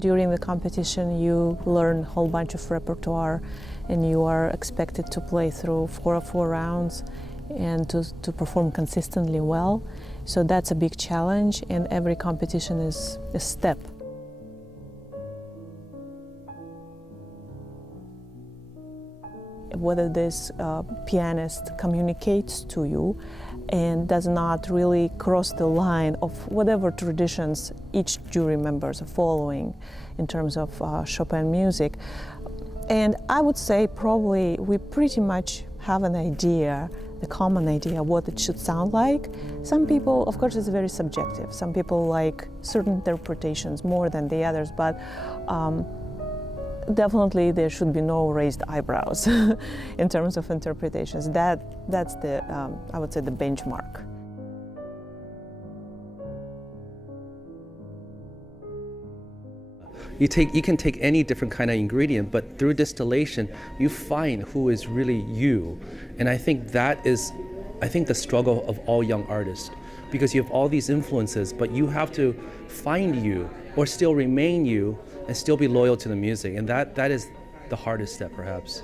During the competition, you learn a whole bunch of repertoire, and you are expected to play through 4 rounds and to perform consistently well. So that's a big challenge, and every competition is a step. Whether this pianist communicates to you and does not really cross the line of whatever traditions each jury members are following in terms of Chopin music. And I would say probably we pretty much have an idea, the common idea, what it should sound like. Some people, of course, it's very subjective. Some people like certain interpretations more than the others, but definitely there should be no raised eyebrows in terms of interpretations. That's the, I would say, the benchmark. You can take any different kind of ingredient, but through distillation, you find who is really you. And I think that is, the struggle of all young artists, because you have all these influences, but you have to find you or still remain you and still be loyal to the music. And that is the hardest step, perhaps.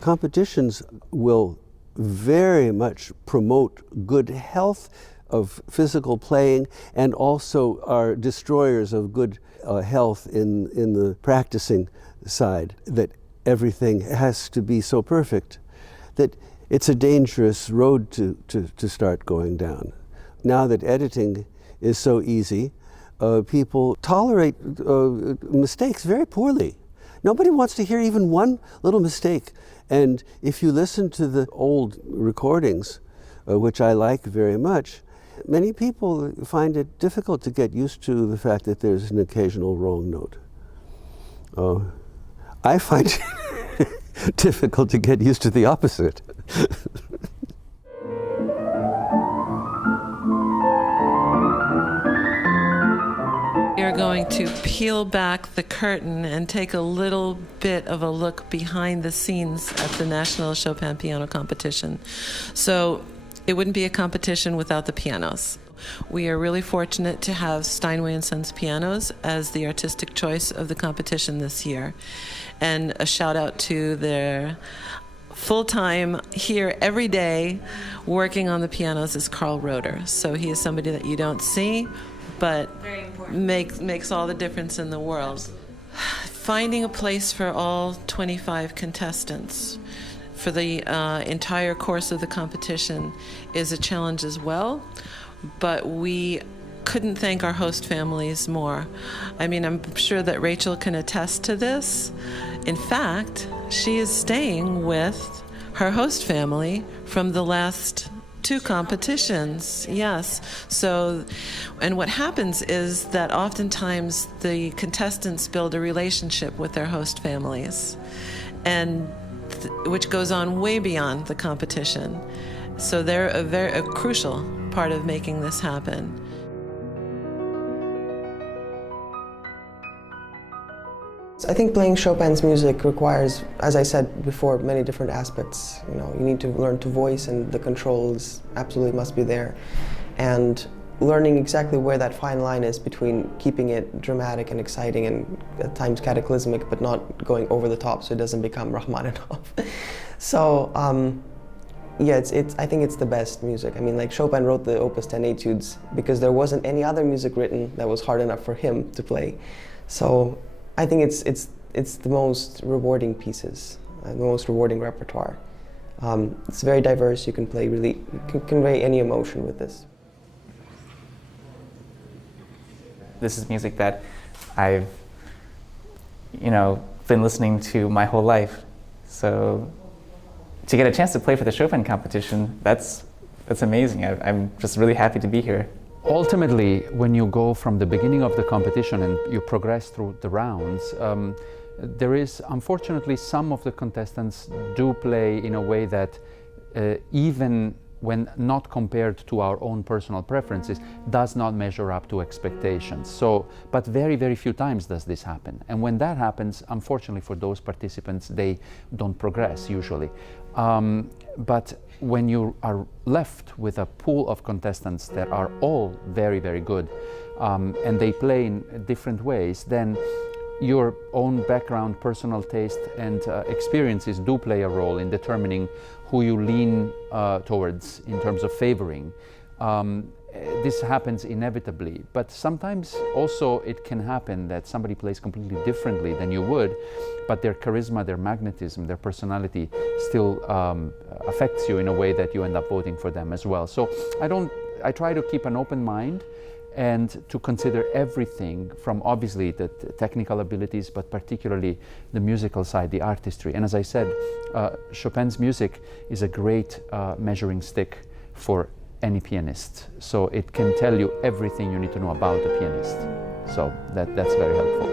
Competitions will very much promote good health of physical playing and also are destroyers of good health in the practicing side, that everything has to be so perfect that it's a dangerous road to start going down. Now that editing is so easy, people tolerate mistakes very poorly. Nobody wants to hear even one little mistake. And if you listen to the old recordings, which I like very much, many people find it difficult to get used to the fact that there's an occasional wrong note. I find it difficult to get used to the opposite. We are going to peel back the curtain and take a little bit of a look behind the scenes at the National Chopin Piano Competition. So it wouldn't be a competition without the pianos. We are really fortunate to have Steinway & Sons pianos as the artistic choice of the competition this year. And a shout out to their full-time here every day working on the pianos is Carl Roeder. So he is somebody that you don't see, but makes all the difference in the world. Finding a place for all 25 contestants for the entire course of the competition is a challenge as well, but we couldn't thank our host families more. I mean, I'm sure that Rachel can attest to this. In fact, she is staying with her host family from the last 2 competitions, yes. So, and what happens is that oftentimes the contestants build a relationship with their host families, and which goes on way beyond the competition. So they're a crucial part of making this happen. I think playing Chopin's music requires, as I said before, many different aspects. You know, you need to learn to voice, and the controls absolutely must be there. And learning exactly where that fine line is between keeping it dramatic and exciting and at times cataclysmic, but not going over the top so it doesn't become Rachmaninoff. So, yeah, I think it's the best music. I mean, like Chopin wrote the Opus 10 Etudes because there wasn't any other music written that was hard enough for him to play. So I think it's the most rewarding pieces, the most rewarding repertoire. It's very diverse. You can convey any emotion with this. This is music that I've, been listening to my whole life. So to get a chance to play for the Chopin competition, that's amazing. I'm just really happy to be here. Ultimately, when you go from the beginning of the competition and you progress through the rounds, there is, unfortunately, some of the contestants do play in a way that even when not compared to our own personal preferences, does not measure up to expectations. So, but very, very few times does this happen. And when that happens, unfortunately for those participants, they don't progress usually. But when you are left with a pool of contestants that are all very, very good, and they play in different ways, then your own background, personal taste, and experiences do play a role in determining who you lean towards in terms of favoring. This happens inevitably, but sometimes also it can happen that somebody plays completely differently than you would, but their charisma, their magnetism, their personality still affects you in a way that you end up voting for them as well. So I try to keep an open mind and to consider everything from obviously the technical abilities, but particularly the musical side, the artistry. And as I said, Chopin's music is a great measuring stick for any pianist. So it can tell you everything you need to know about a pianist. So that's very helpful.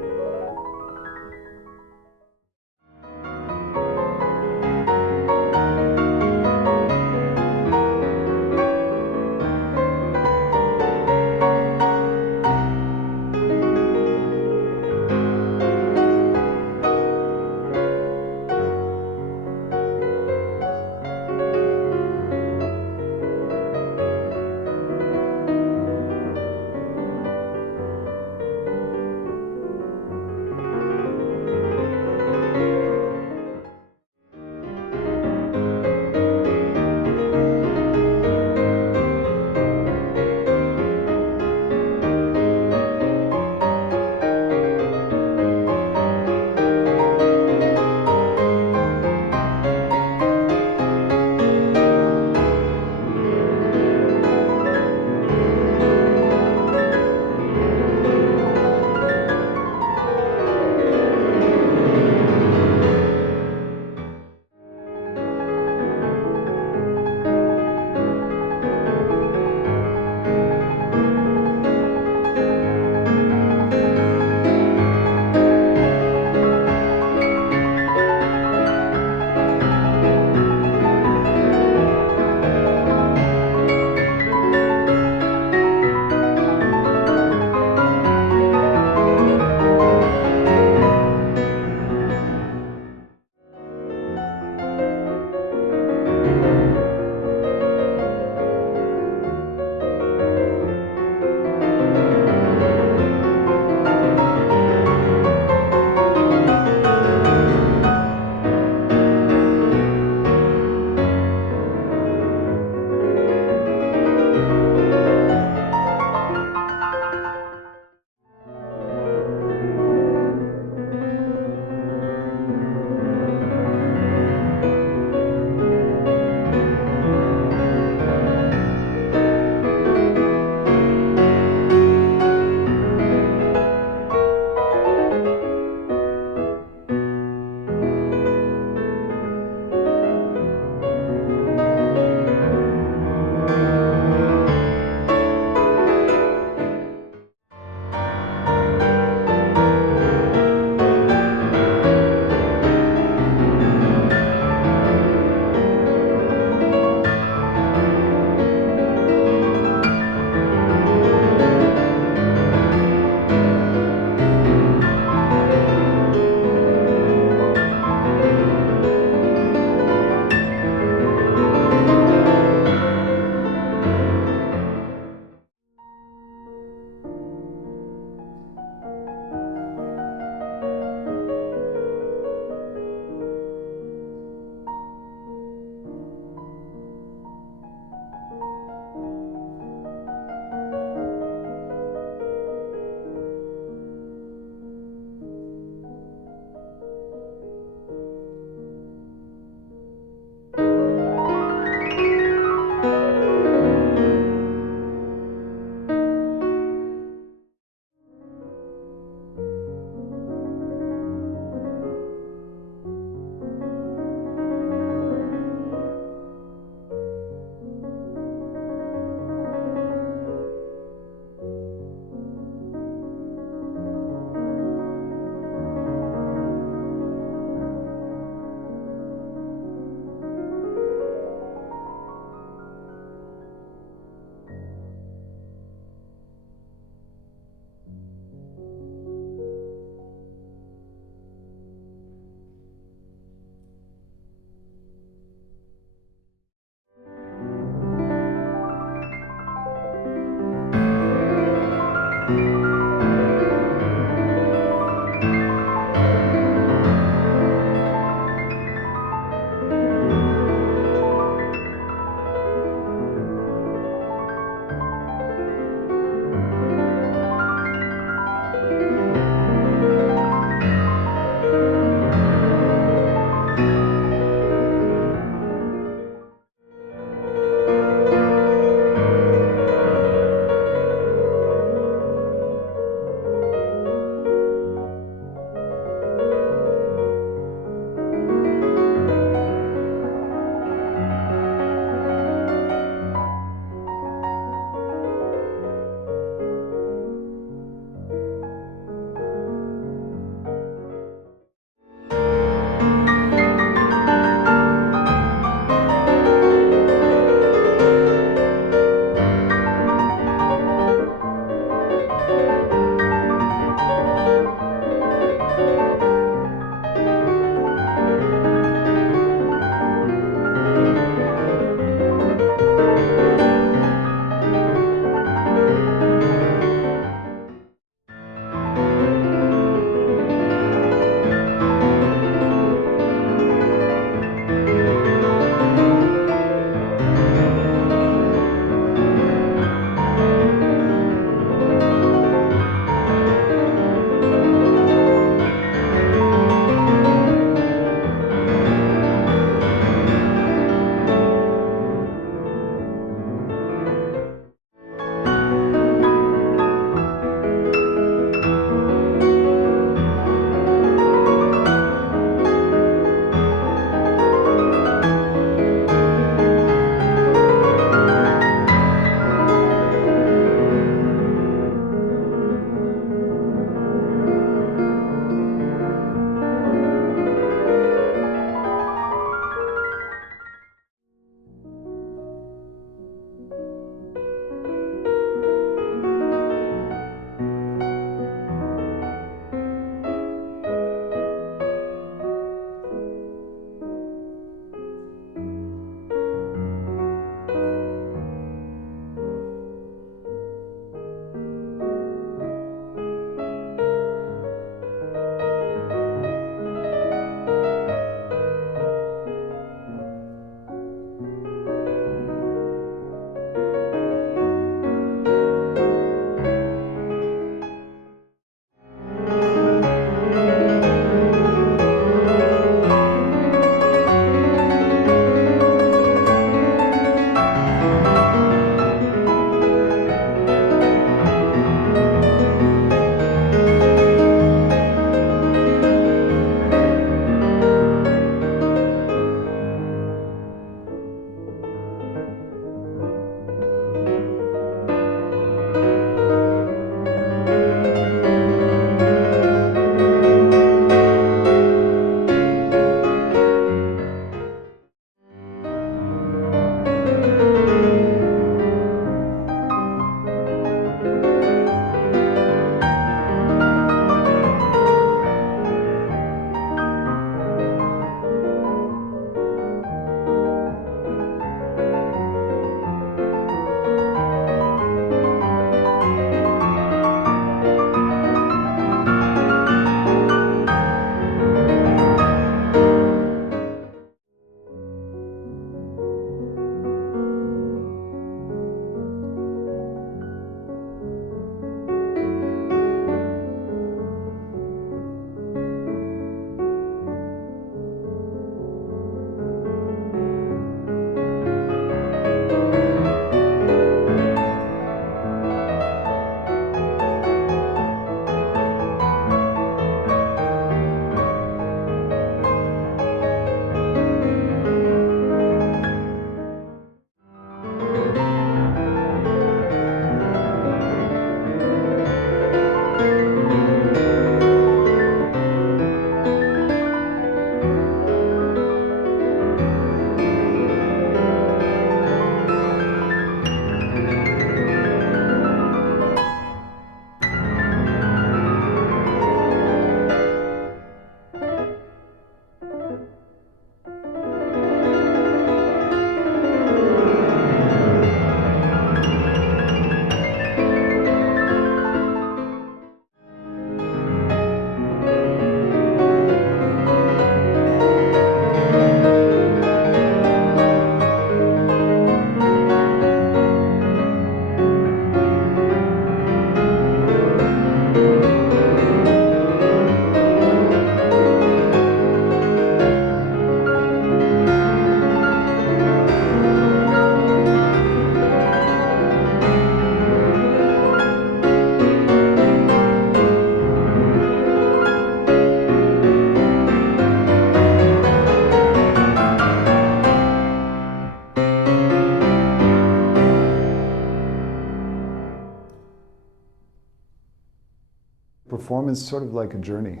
performance sort of like a journey.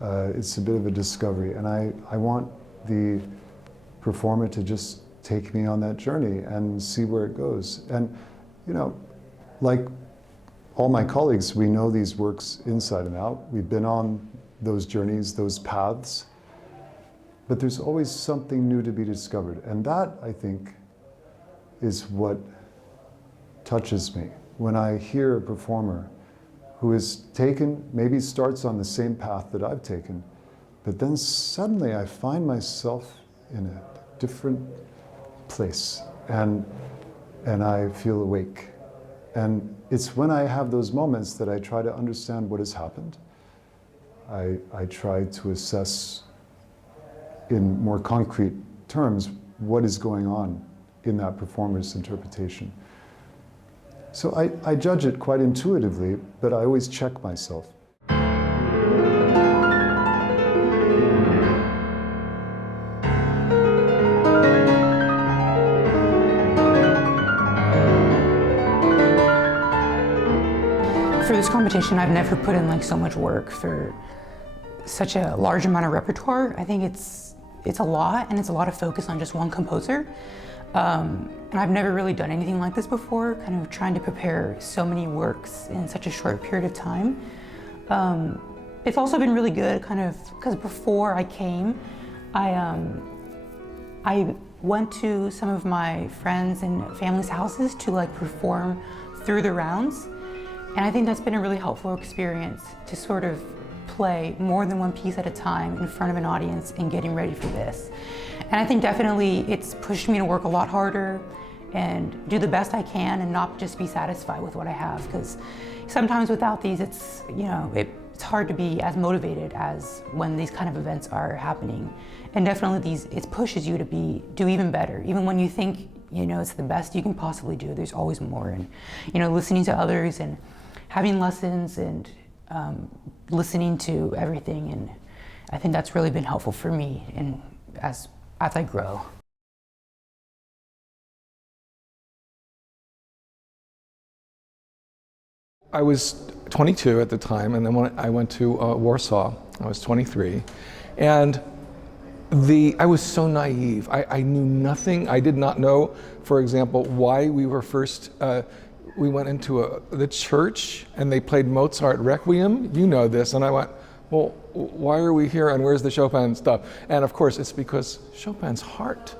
It's a bit of a discovery, and I want the performer to just take me on that journey and see where it goes. And, you know, like all my colleagues, we know these works inside and out. We've been on those journeys, those paths, but there's always something new to be discovered. And that, I think, is what touches me. When I hear a performer who has taken, maybe starts on the same path that I've taken, but then suddenly I find myself in a different place, and I feel awake. And it's when I have those moments that I try to understand what has happened. I try to assess in more concrete terms what is going on in that performer's interpretation. So I judge it quite intuitively, but I always check myself. For this competition, I've never put in like so much work for such a large amount of repertoire. I think it's a lot, and it's a lot of focus on just one composer. And I've never really done anything like this before, kind of trying to prepare so many works in such a short period of time. It's also been really good, kind of, because before I came, I went to some of my friends and family's houses to like perform through the rounds. And I think that's been a really helpful experience to sort of play more than one piece at a time in front of an audience and getting ready for this. And I think definitely it's pushed me to work a lot harder and do the best I can and not just be satisfied with what I have, because sometimes without these, it's, you know, it's hard to be as motivated as when these kind of events are happening. And definitely it pushes you to do even better. Even when you think, you know, it's the best you can possibly do, there's always more. And, you know, listening to others and having lessons and listening to everything, and I think that's really been helpful for me and as I grow. I was 22 at the time, and then when I went to Warsaw, I was 23, and I was so naive. I knew nothing. I did not know, for example, why we were first. We went into the church and they played Mozart Requiem. You know this. And I went, well, why are we here and where's the Chopin stuff? And of course, it's because Chopin's heart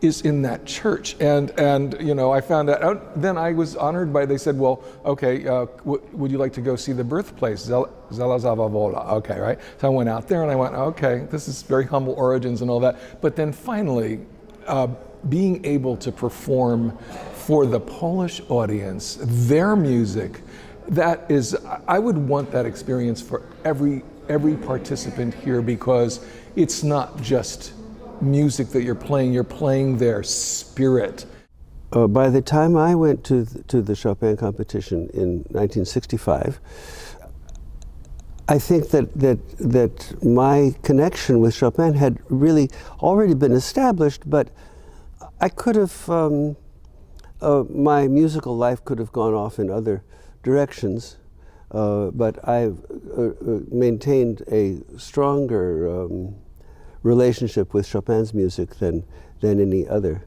is in that church. And you know, I found that out. Then I was honored they said, well, okay, would you like to go see the birthplace, Zella Zavavola? Okay, right? So I went out there and I went, okay, this is very humble origins and all that. But then finally, being able to perform for the Polish audience, their music, that is, I would want that experience for every participant here, because it's not just music that you're playing their spirit. By the time I went to the Chopin competition in 1965, I think that my connection with Chopin had really already been established, but I could have, my musical life could have gone off in other directions, but I've maintained a stronger relationship with Chopin's music than any other.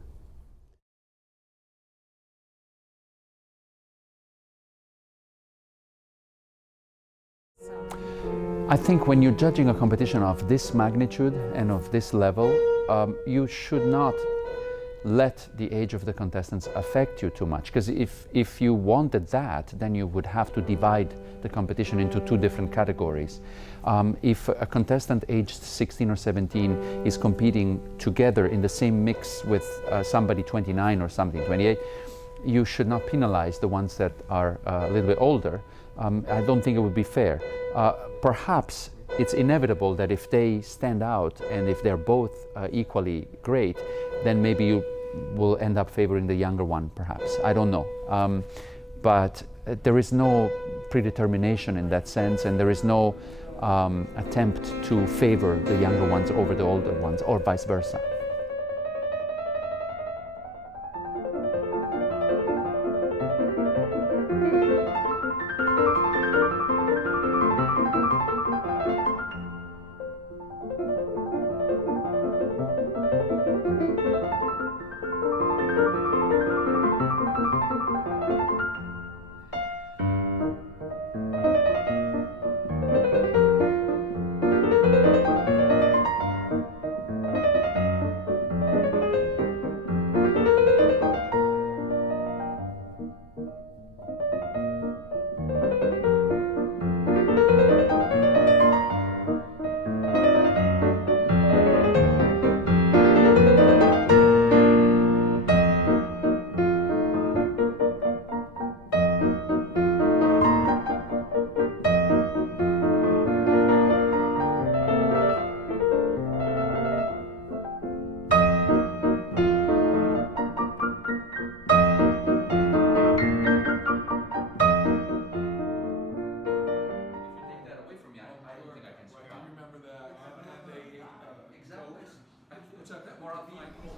I think when you're judging a competition of this magnitude and of this level, you should not let the age of the contestants affect you too much, because if you wanted that, then you would have to divide the competition into two different categories. If a contestant aged 16 or 17 is competing together in the same mix with somebody 29 or something, 28, you should not penalize the ones that are a little bit older. I don't think it would be fair. Perhaps it's inevitable that if they stand out and if they're both equally great, then maybe you will end up favoring the younger one, perhaps. I don't know. But there is no predetermination in that sense, and there is no attempt to favor the younger ones over the older ones, or vice versa.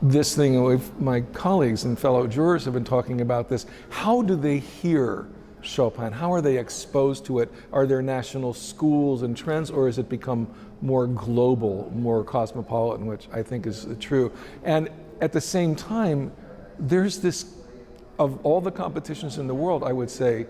this thing with my colleagues and fellow jurors have been talking about this. How do they hear Chopin? How are they exposed to it? Are there national schools and trends, or has it become more global, more cosmopolitan, which I think is true? And at the same time, there's this, of all the competitions in the world, I would say,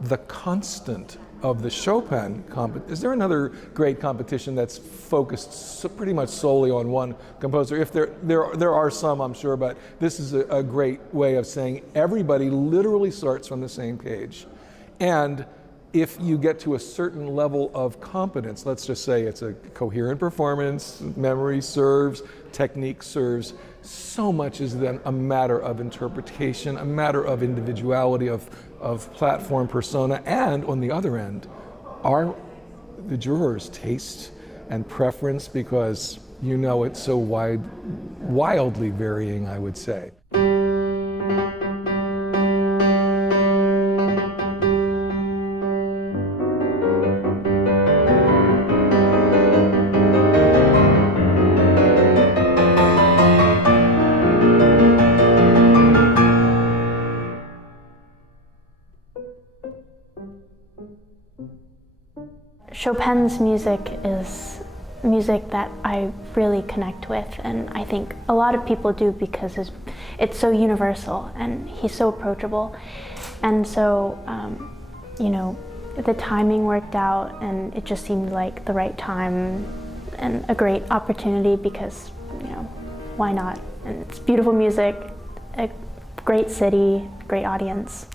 the constant of the Chopin competition. Is there another great competition that's focused pretty much solely on one composer? If there are some, I'm sure, but this is a great way of saying everybody literally starts from the same page. And if you get to a certain level of competence, let's just say it's a coherent performance, memory serves, technique serves, so much is then a matter of interpretation, a matter of individuality, of platform persona, and on the other end, are the jurors' taste and preference, because you know it's so wildly varying, I would say. Chopin's music is music that I really connect with, and I think a lot of people do because it's so universal and he's so approachable. And so, you know, the timing worked out and it just seemed like the right time and a great opportunity because, you know, why not? And it's beautiful music, a great city, great audience.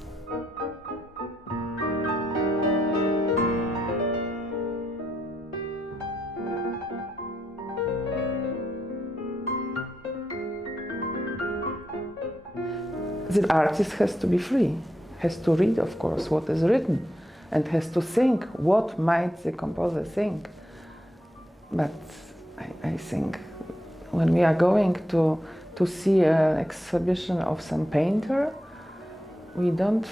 The artist has to be free, has to read, of course, what is written, and has to think what might the composer think. But I think when we are going to see an exhibition of some painter, we don't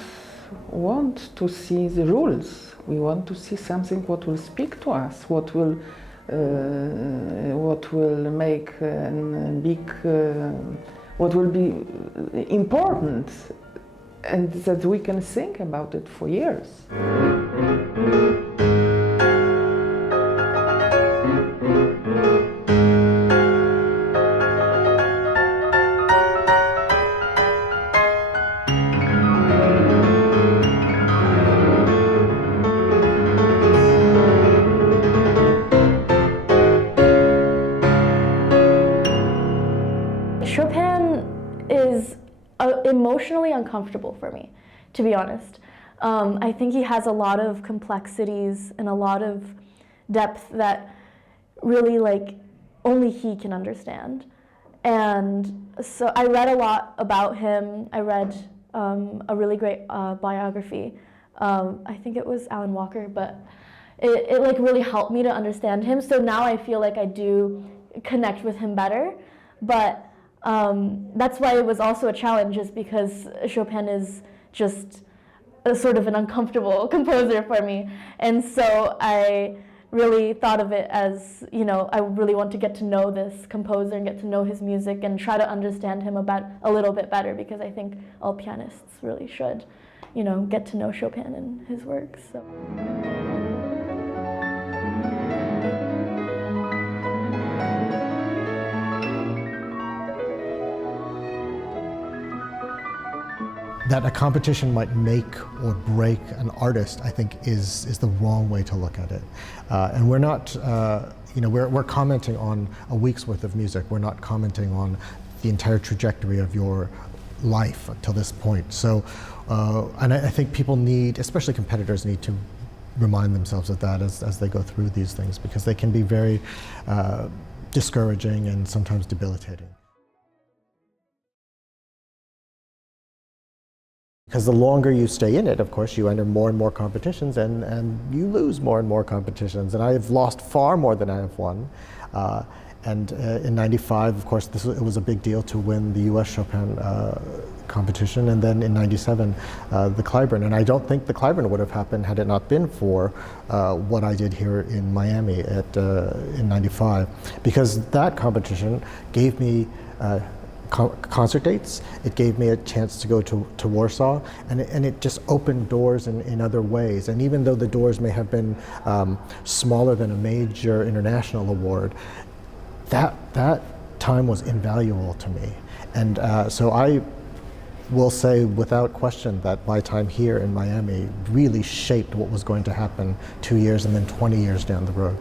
want to see the rules. We want to see something what will speak to us, what will make a big. What will be important, and that we can think about it for years. Emotionally uncomfortable for me, to be honest. I think he has a lot of complexities and a lot of depth that really only he can understand. And so I read a lot about him. I read a really great biography. I think it was Alan Walker, but it really helped me to understand him. So now I feel like I do connect with him better, but that's why it was also a challenge, is because Chopin is just a sort of an uncomfortable composer for me. And so I really thought of it as, you know, I really want to get to know this composer and get to know his music and try to understand him a little bit better, because I think all pianists really should, you know, get to know Chopin and his works. So. That a competition might make or break an artist, I think, is the wrong way to look at it. And we're not, you know, we're commenting on a week's worth of music. We're not commenting on the entire trajectory of your life until this point. So, and I think people need, especially competitors, need to remind themselves of that as they go through these things, because they can be very discouraging and sometimes debilitating. Because the longer you stay in it, of course, you enter more and more competitions, and you lose more and more competitions. And I have lost far more than I have won. And in '95, of course, it was a big deal to win the US Chopin competition. And then in '97, the Clyburn. And I don't think the Clyburn would have happened had it not been for what I did here in Miami in '95. Because that competition gave me concert dates. It gave me a chance to go to Warsaw, and it just opened doors in other ways. And even though the doors may have been smaller than a major international award, that time was invaluable to me. And so I will say without question that my time here in Miami really shaped what was going to happen 2 years and then 20 years down the road.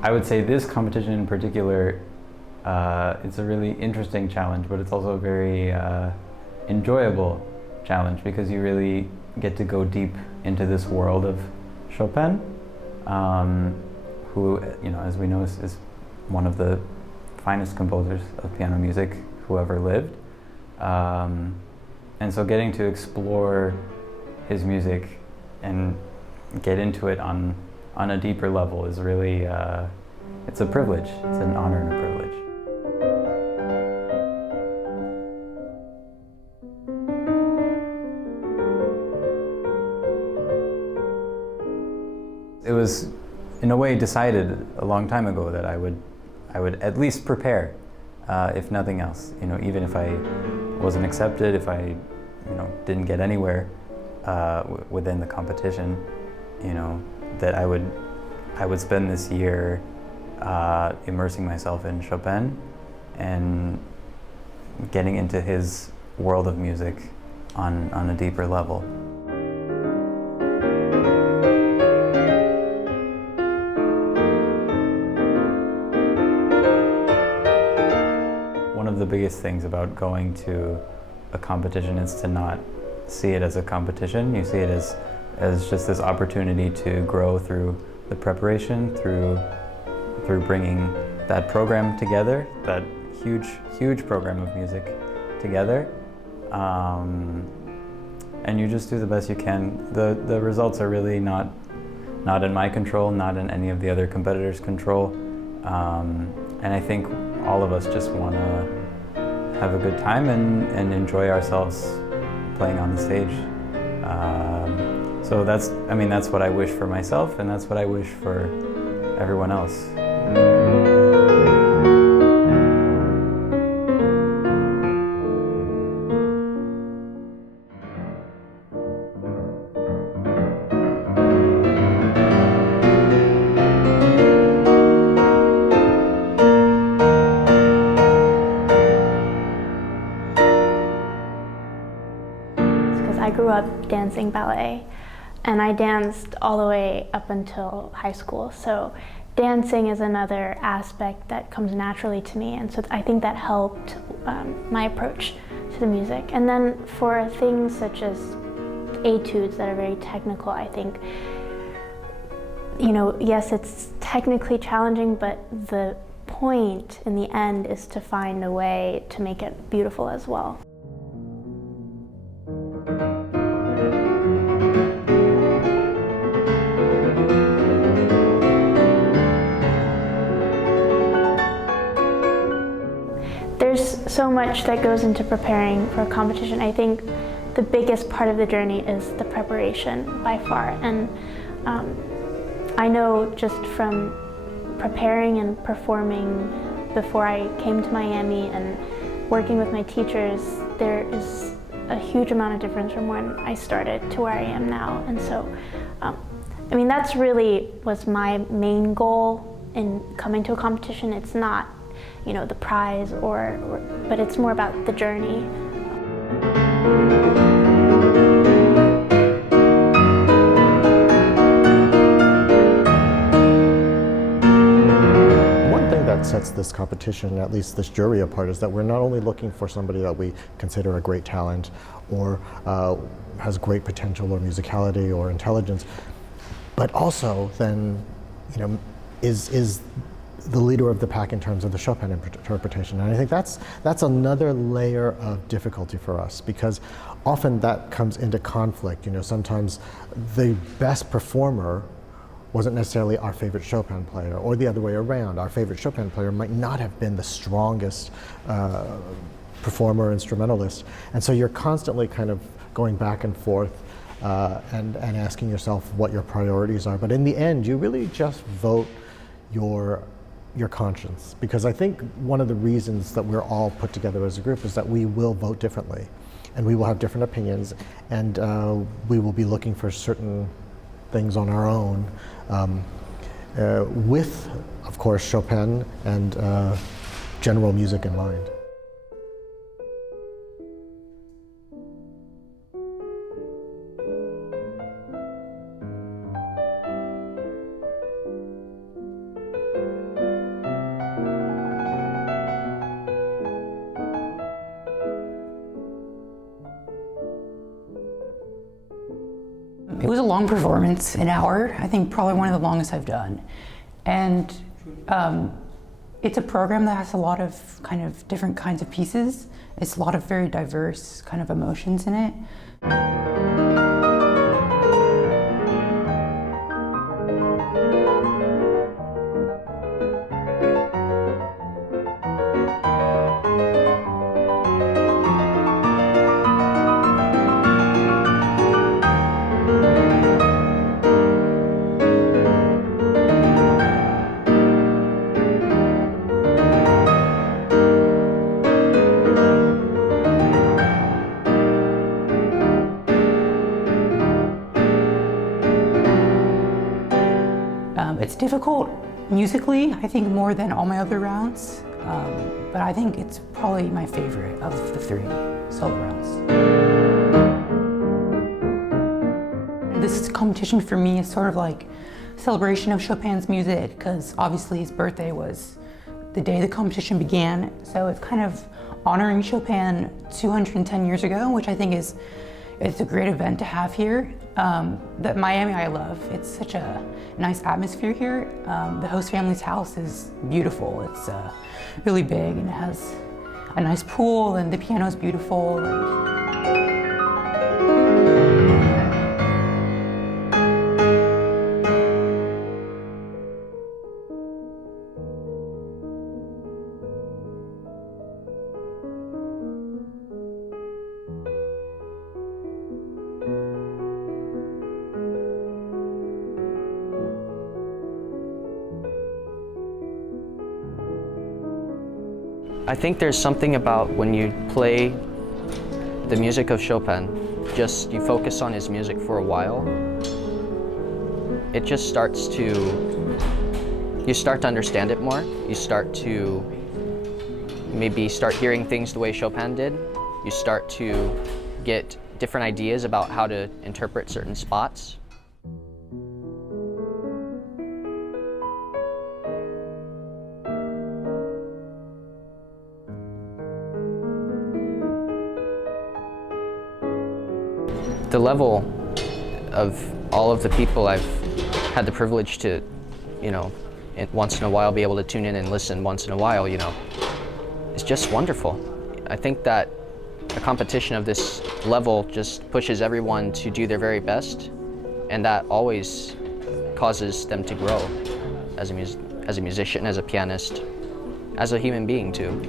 I would say this competition in particular, it's a really interesting challenge, but it's also a very enjoyable challenge because you really get to go deep into this world of Chopin, who, as we know, is one of the finest composers of piano music who ever lived. And so getting to explore his music and get into it on a deeper level is really, it's a privilege. It's an honor and a privilege. It was, in a way, decided a long time ago that I would at least prepare, if nothing else. Even if I wasn't accepted, if I, didn't get anywhere within the competition, that I would spend this year immersing myself in Chopin and getting into his world of music on a deeper level. One of the biggest things about going to a competition is to not see it as a competition. You see it as just this opportunity to grow through the preparation, through bringing that program together, that huge program of music together, and you just do the best you can. The results are really not in my control, not in any of the other competitors' control, and I think all of us just want to have a good time and enjoy ourselves playing on the stage. So that's what I wish for myself, and that's what I wish for everyone else. I grew up dancing ballet, and I danced all the way up until high school. So dancing is another aspect that comes naturally to me, and so I think that helped my approach to the music. And then for things such as etudes that are very technical, I think, yes, it's technically challenging, but the point in the end is to find a way to make it beautiful as well. There's so much that goes into preparing for a competition. I think the biggest part of the journey is the preparation by far. And I know just from preparing and performing before I came to Miami and working with my teachers, there is a huge amount of difference from when I started to where I am now. And so I mean, that's really was my main goal in coming to a competition. It's not, you know, the prize but it's more about the journey. One thing that sets this competition, at least this jury, apart is that we're not only looking for somebody that we consider a great talent or has great potential or musicality or intelligence, but also then, you know, is the leader of the pack in terms of the Chopin interpretation. And I think that's another layer of difficulty for us, because often that comes into conflict. You know, sometimes the best performer wasn't necessarily our favorite Chopin player, or the other way around. Our favorite Chopin player might not have been the strongest performer, instrumentalist. And so you're constantly kind of going back and forth and asking yourself what your priorities are. But in the end, you really just vote your conscience, because I think one of the reasons that we're all put together as a group is that we will vote differently, and we will have different opinions, and we will be looking for certain things on our own, with, of course, Chopin and general music in mind. It was a long performance, an hour. I think probably one of the longest I've done. And it's a program that has a lot of kind of different kinds of pieces. It's a lot of very diverse kind of emotions in it. It's difficult musically, I think, more than all my other rounds, but I think it's probably my favorite of the 3 solo rounds. This competition for me is sort of like a celebration of Chopin's music, because obviously his birthday was the day the competition began, so it's kind of honoring Chopin 210 years ago, which I think it's a great event to have here. That Miami I love. It's such a nice atmosphere here. The host family's house is beautiful. It's really big and it has a nice pool, and the piano's beautiful. I think there's something about when you play the music of Chopin, just you focus on his music for a while, it just starts to, you start to understand it more. You start to maybe start hearing things the way Chopin did. You start to get different ideas about how to interpret certain spots. The level of all of the people I've had the privilege to, you know, once in a while be able to tune in and listen once in a while, you know, it's just wonderful. I think that a competition of this level just pushes everyone to do their very best, and that always causes them to grow as a musician, as a pianist, as a human being too.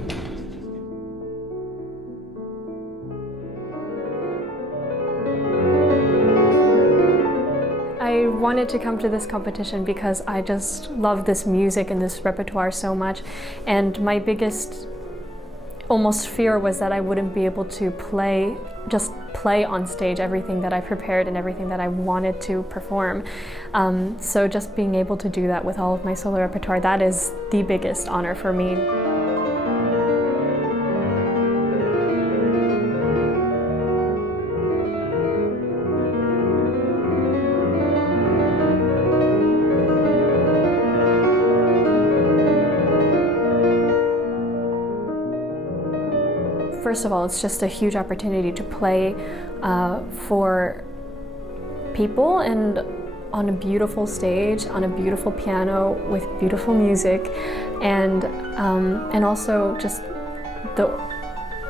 I wanted to come to this competition because I just love this music and this repertoire so much, and my biggest almost fear was that I wouldn't be able to play play on stage everything that I prepared and everything that I wanted to perform. So just being able to do that with all of my solo repertoire, that is the biggest honor for me. First of all, it's just a huge opportunity to play for people and on a beautiful stage, on a beautiful piano with beautiful music, and also just the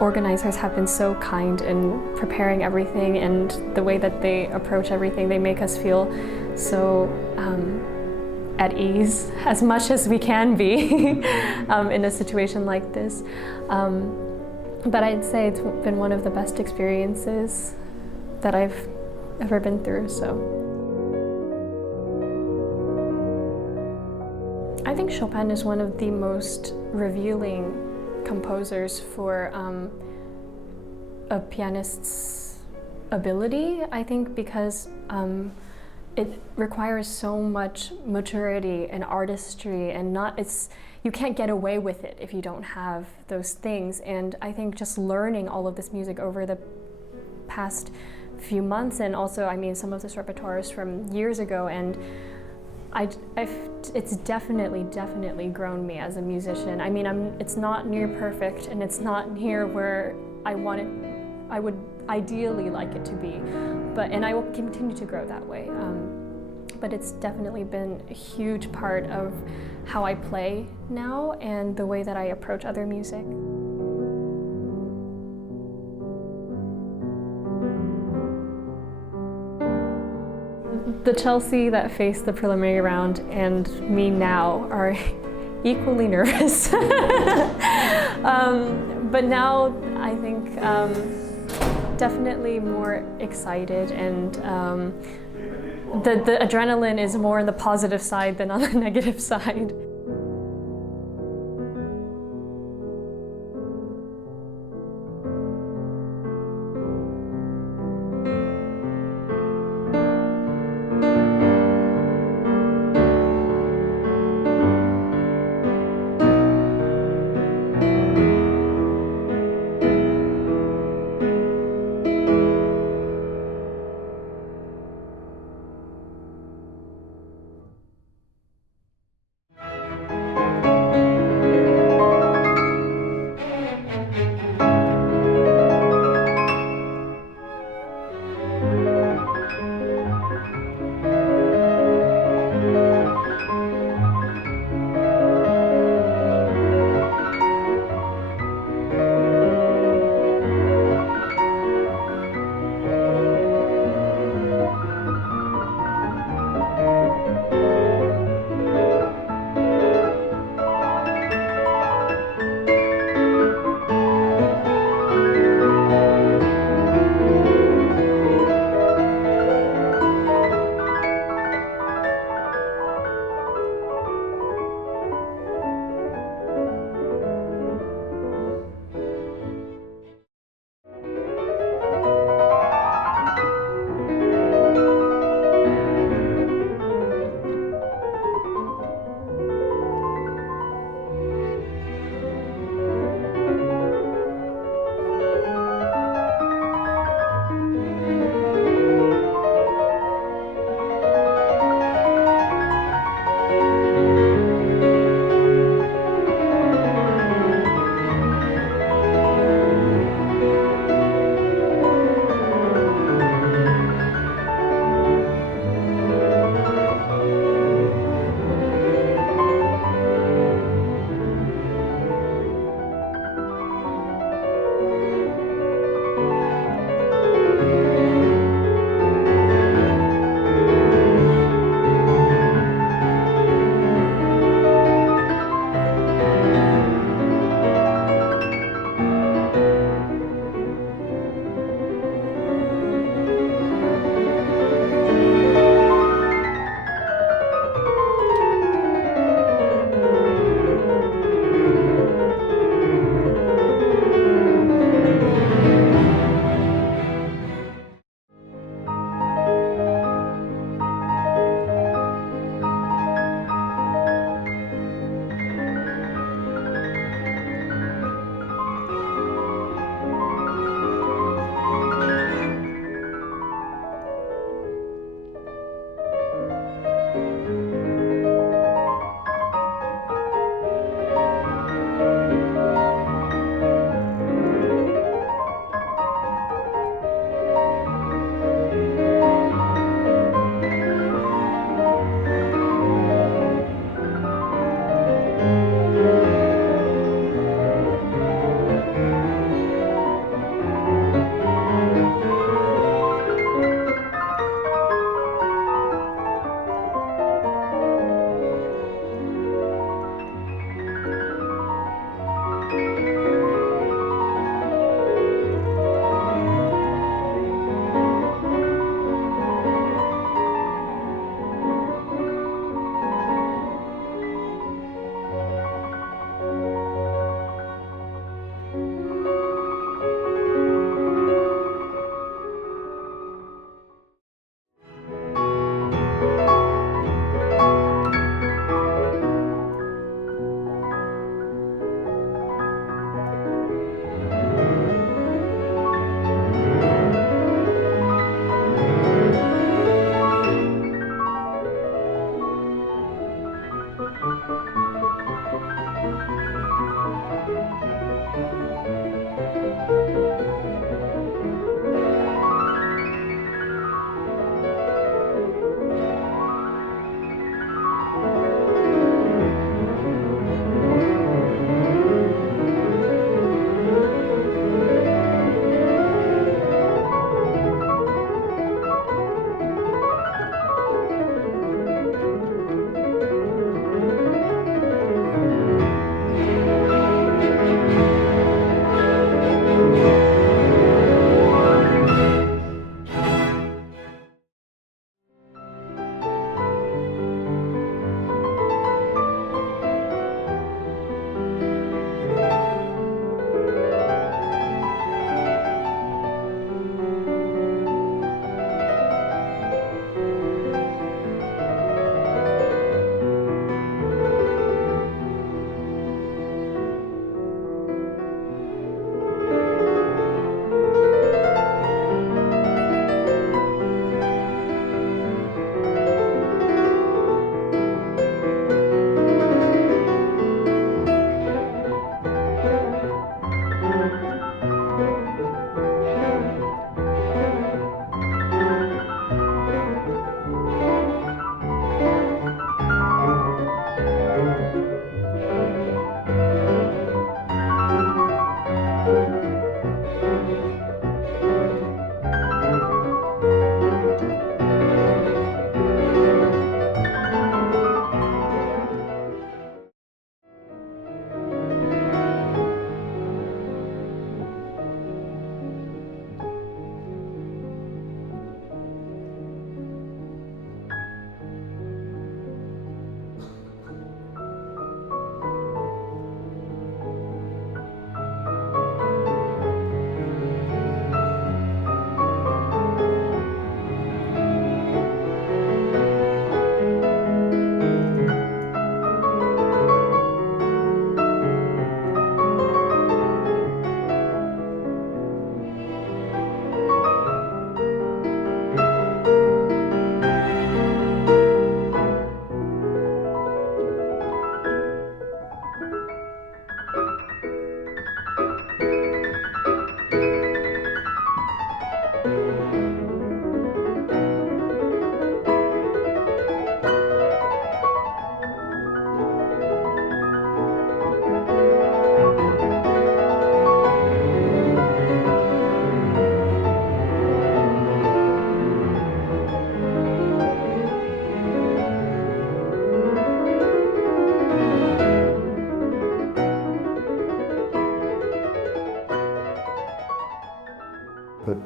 organizers have been so kind in preparing everything, and the way that they approach everything, they make us feel so at ease as much as we can be in a situation like this. But I'd say it's been one of the best experiences that I've ever been through, so. I think Chopin is one of the most revealing composers for a pianist's ability, I think, because it requires so much maturity and artistry, and you can't get away with it if you don't have those things. And I think just learning all of this music over the past few months, and also, I mean, some of this repertoire is from years ago, and it's definitely grown me as a musician. I mean, it's not near perfect, and it's not near where I would ideally like it to be, and I will continue to grow that way. But it's definitely been a huge part of how I play now and the way that I approach other music. The Chelsea that faced the preliminary round and me now are equally nervous. But now I think definitely more excited, and the adrenaline is more on the positive side than on the negative side.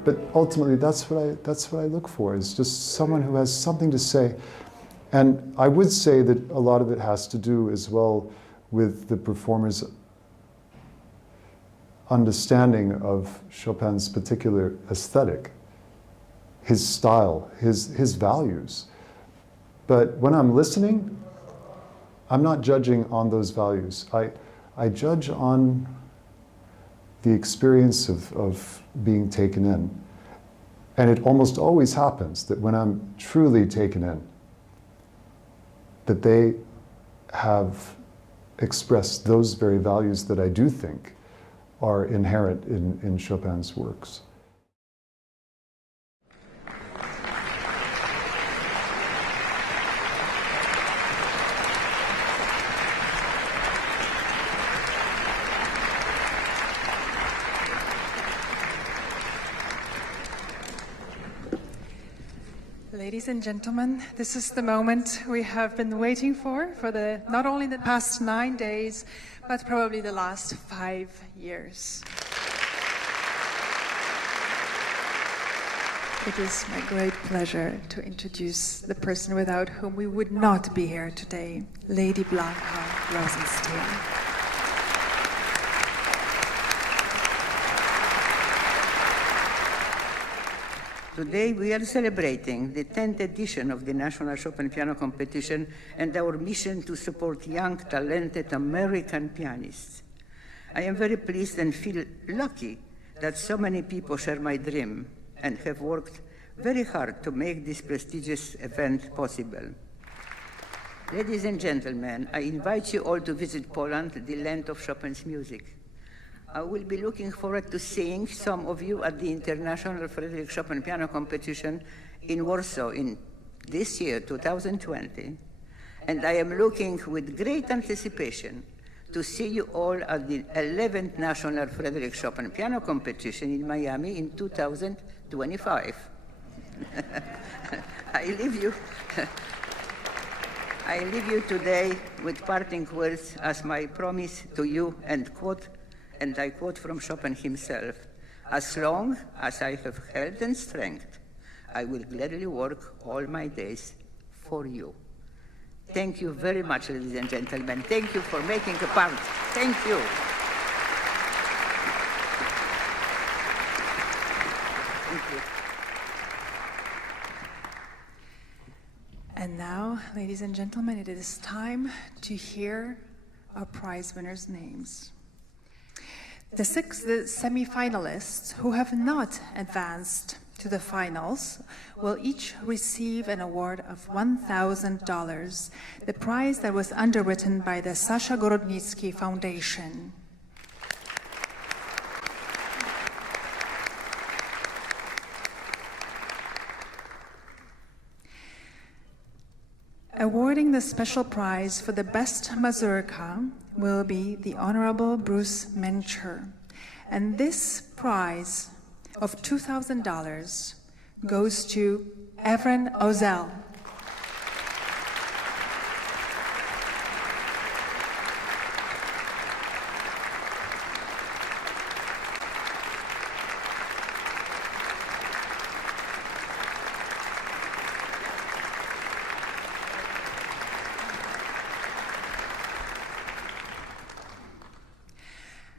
But ultimately, that's what I look for, is just someone who has something to say. And I would say that a lot of it has to do as well with the performer's understanding of Chopin's particular aesthetic, his style, his values. But when I'm listening, I'm not judging on those values. I judge on the experience of being taken in. And it almost always happens that when I'm truly taken in, that they have expressed those very values that I do think are inherent in Chopin's works. Ladies and gentlemen, this is the moment we have been waiting for not only the past 9 days, but probably the last 5 years. It is my great pleasure to introduce the person without whom we would not be here today, Lady Blanca Rosenstein. Today we are celebrating the 10th edition of the National Chopin Piano Competition and our mission to support young, talented American pianists. I am very pleased and feel lucky that so many people share my dream and have worked very hard to make this prestigious event possible. Ladies and gentlemen, I invite you all to visit Poland, the land of Chopin's music. I will be looking forward to seeing some of you at the International Frederick Chopin Piano Competition in Warsaw in this year, 2020. And I am looking with great anticipation to see you all at the 11th National Frederick Chopin Piano Competition in Miami in 2025. I leave you today with parting words as my promise to you, and I quote from Chopin himself: "As long as I have health and strength, I will gladly work all my days for you." Thank you very much, ladies and gentlemen. Thank you for making a part. Thank you. Thank you. And now, ladies and gentlemen, it is time to hear our prize winners' names. The 6 semi-finalists who have not advanced to the finals will each receive an award of $1,000, the prize that was underwritten by the Sasha Gorodnitsky Foundation. Awarding the special prize for the best mazurka will be the Honorable Bruce Mencher. And this prize of $2,000 goes to Evren Ozel.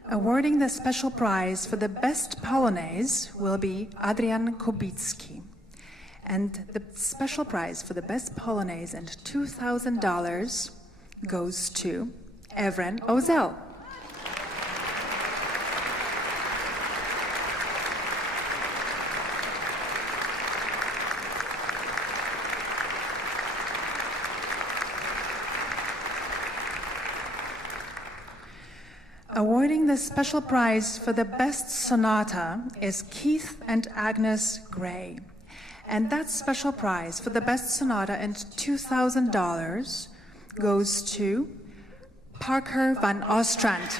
Awarding the special prize for the best Polonaise will be Adrian Kubicki. And the special prize for the best Polonaise and $2,000 goes to Evren Ozel. Awarding the special prize for the best sonata is Keith and Agnes Gray. And that special prize for the best sonata and $2,000 goes to Parker van Ostrand.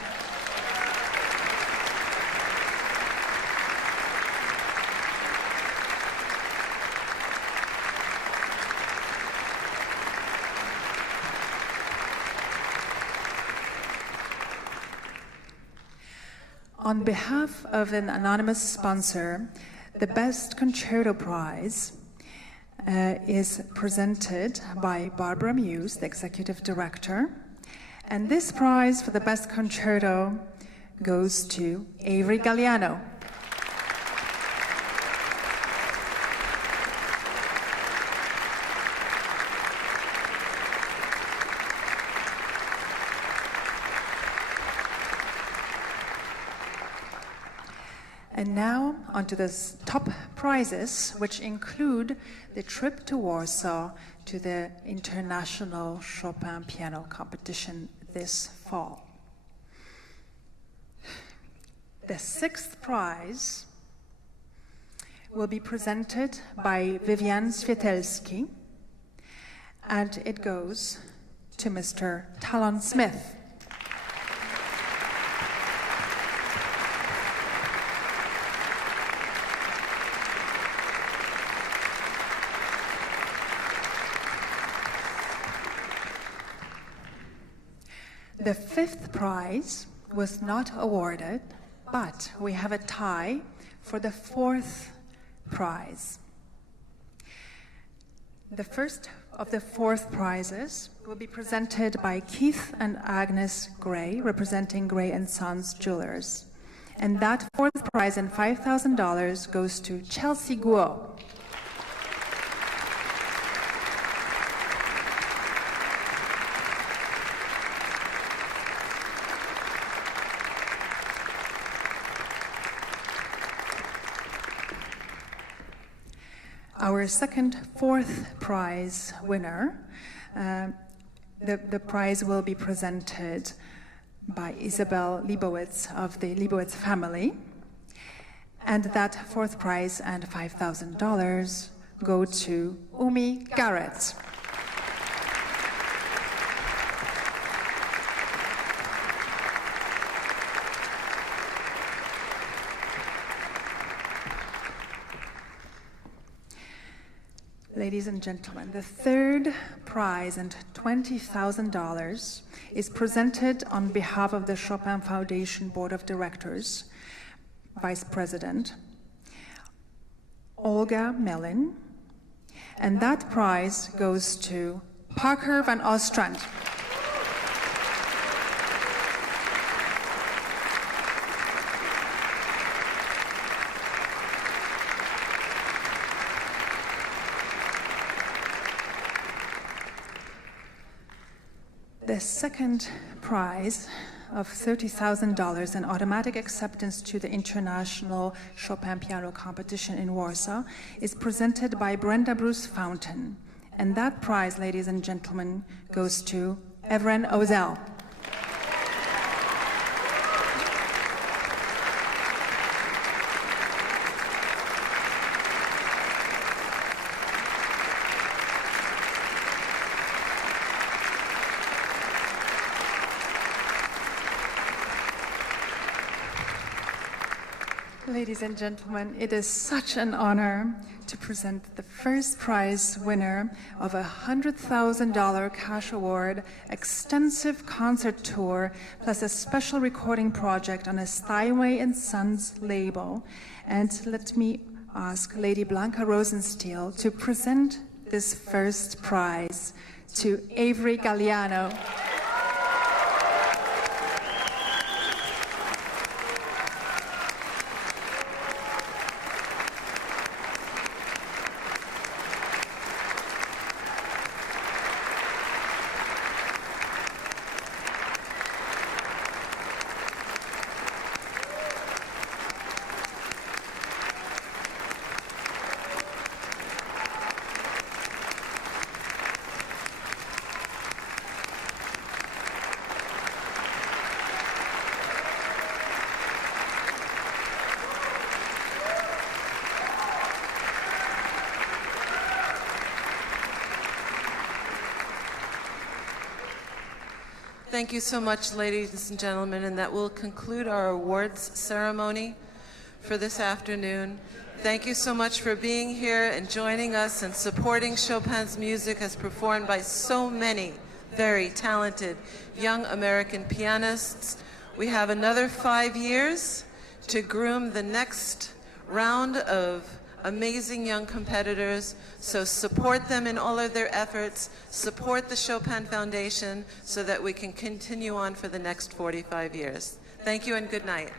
On behalf of an anonymous sponsor, The Best Concerto Prize is presented by Barbara Muse, the executive director. And this prize for the Best Concerto goes to Avery Gagliano. And now onto the top prizes, which include the trip to Warsaw to the International Chopin Piano Competition this fall. The sixth prize will be presented by Vivian Svietelski, and it goes to Mr. Talon Smith. The fifth prize was not awarded, but we have a tie for the fourth prize. The first of the fourth prizes will be presented by Keith and Agnes Gray, representing Gray & Sons Jewelers. And that fourth prize and $5,000 goes to Chelsea Guo. Our second, fourth prize winner, the prize will be presented by Isabel Leibowitz of the Leibowitz family. And that fourth prize and $5,000 go to Umi Garrett. Ladies and gentlemen, the third prize and $20,000 is presented on behalf of the Chopin Foundation Board of Directors, Vice President Olga Melin, and that prize goes to Parker van Ostrand. The second prize of $30,000, an automatic acceptance to the International Chopin Piano Competition in Warsaw, is presented by Brenda Bruce Fountain. And that prize, ladies and gentlemen, goes to Evren Ozel. Ladies and gentlemen, it is such an honor to present the first prize winner of a $100,000 cash award, extensive concert tour, plus a special recording project on a Steinway & Sons label. And let me ask Lady Blanca Rosenstiel to present this first prize to Avery Gagliano. Thank you so much, ladies and gentlemen, and that will conclude our awards ceremony for this afternoon. Thank you so much for being here and joining us and supporting Chopin's music as performed by so many very talented young American pianists. We have another 5 years to groom the next round of amazing young competitors. So support them in all of their efforts, support the Chopin Foundation so that we can continue on for the next 45 years. Thank you and good night.